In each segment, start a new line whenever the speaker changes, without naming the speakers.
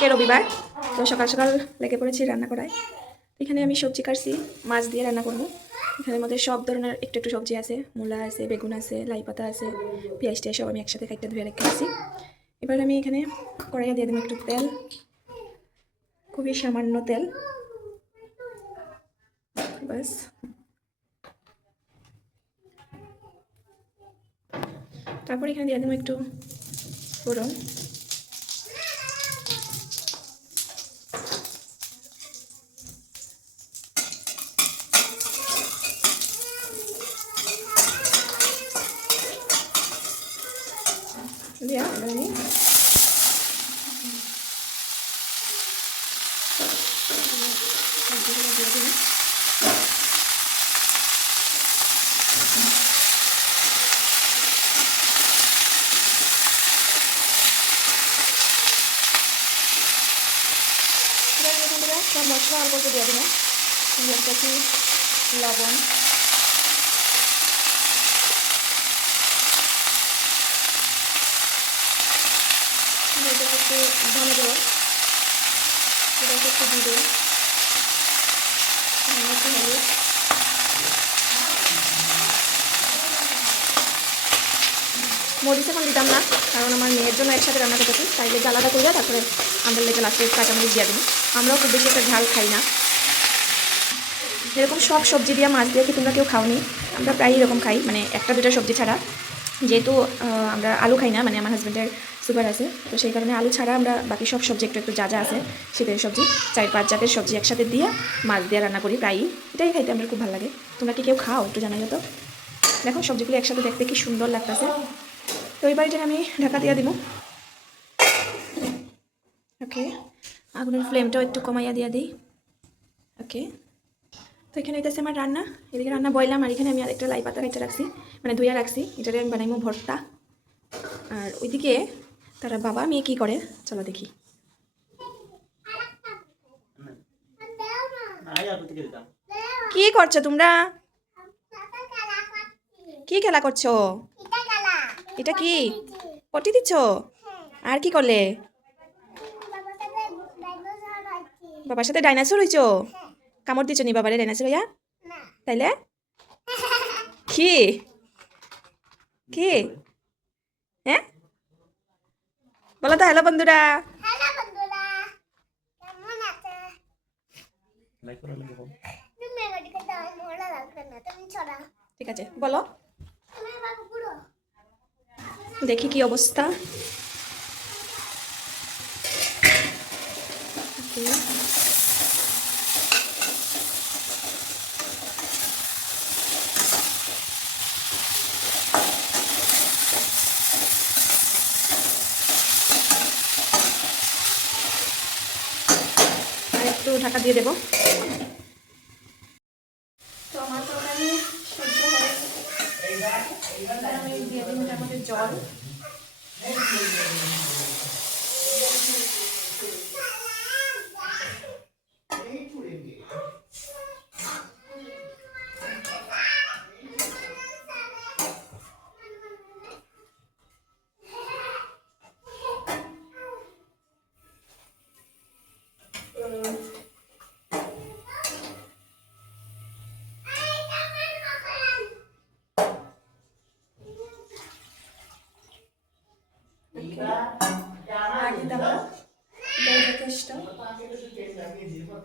আজকে রবিবার, তো সকাল সকাল লেগে পড়েছি রান্না করায়। এখানে আমি সবজি কাটছি, মাছ দিয়ে রান্না করব। এখানের মধ্যে সব ধরনের একটু একটু সবজি আছে, মূলা আছে, বেগুন আছে লাই পাতা আছে, পেঁয়াজ টিয়াজ সব আমি একসাথে কাটতে ধুয়ে রেখে আছি এবার আমি এখানে কড়াইয়া দিয়ে দেবো একটু তেল, খুবই সামান্য তেল। বাস তারপর এখানে দিয়ে দেবো একটু ফোড়ন। দিয়া আমি সব মশলা অল্প দিয়ে দিলাম লবণ এটা একটু দেবো। একটু একটু হলুদ মরিচ এখন দিতাম না, কারণ আমার মেয়ের জন্য একসাথে রান্না করতেছি, তাই লেগে আলাদা করে তারপরে আমাদের লেগে লাস্টে কাঁচামরিচ দিয়ে দেবো আমরাও খুব বেশি একটা ঝাল খাই না। এরকম সব সবজি দিয়ে, মাছ দিয়ে কি তোমরা কেউ খাওনি? আমরা প্রায়ই এরকম খাই মানে একটা দুটা সবজি ছাড়া। যেহেতু আমরা আলু খাই না মানে আমার হাজব্যান্ডের সুগার আছে। তো সেই কারণে আলু ছাড়া আমরা বাকি সব সবজি, একটু একটু যা যা আছে, শীতের সবজি, চার পাঁচ জাতের সবজি একসাথে দিয়ে মাছ দিয়ে রান্না করি, প্রায়ই। এটাই খাইতে আমার খুব ভালো লাগে। তোমরা কি কেউ খাও? একটু জানাই তো। দেখো, সবজিগুলো একসাথে দেখতে কি সুন্দর লাগতেছে। তো এবার এটা আমি ঢাকা দিয়ে দিব। ওকে, আগুনের ফ্লেমটাও একটু কমাইয়া দিয়ে দিই। ওকে, তো এখানে হইতেছে আমার রান্না। এদিকে রান্না বইলাম, আর এখানে আমি আরেকটা লাই পাতা কেটে রাখছি। মানে ধুইয়া রাখছি। এটারে আমি বানাইমো ভর্তা। আর ওইদিকে তারা বাবা মেয়ে কি করে? চলো দেখি। কি করছ তোমরা? কি খেলা করছ? এটা কি? পটি দিচ্ছ? আর কি করলে? বাবার সাথে ডাইনাসর হইছো? কামড় দিচ্ছ নি বাবারে ডাইনাসর হইয়া? তাইলে? কি? কি? হ্যাঁ? বলো তো হ্যালো বন্ধুরা।
হ্যালো বন্ধুরা কেমন আছে? তুমি এদিকে দাও মোলা লাগবে না তুমি ছড়া
ঠিক আছে বলো। দেখি কি অবস্থা। Okay. আর ঢাকা দিয়ে দেবো। তো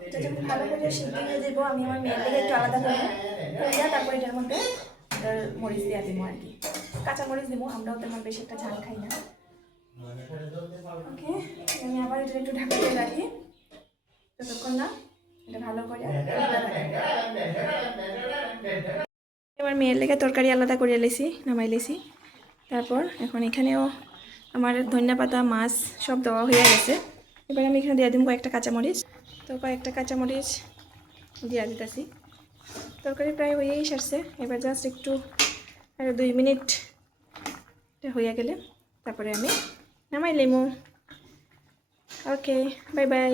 এটা যখন ভালো করে সিদ্ধ দিয়ে দেবো আমি আমার মেয়ের দিকে একটু আলাদা করব। করিয়া তারপরে এটার মধ্যে মরিচ দেওয়া দেবো আর কি। কাঁচা মরিচ দেবো, আমরাও তেমন বেশি একটা ঝাল খাই না। ওকে আমি আবার এটা একটু ঢাকা দিয়ে রাখি। যতক্ষণ না এটা ভালো করে এবার মেয়ের লেগে তরকারি আলাদা করে লেছি, নামাই লেছি। তারপর এখন এখানেও আমার ধনিয়া পাতা, মাছ সব দেওয়া হয়ে গেছে। এবার আমি এখানে দিয়ে দিব কয়েকটা কাঁচামরিচ তো কয়েকটা কাঁচামরিচ দিয়ে দিতেছি। তরকারি প্রায় হয়েই সারছে। এবার জাস্ট একটু, আর দুই মিনিট হইয়া গেলে তারপরে আমি নামাই লেমু। Okay bye bye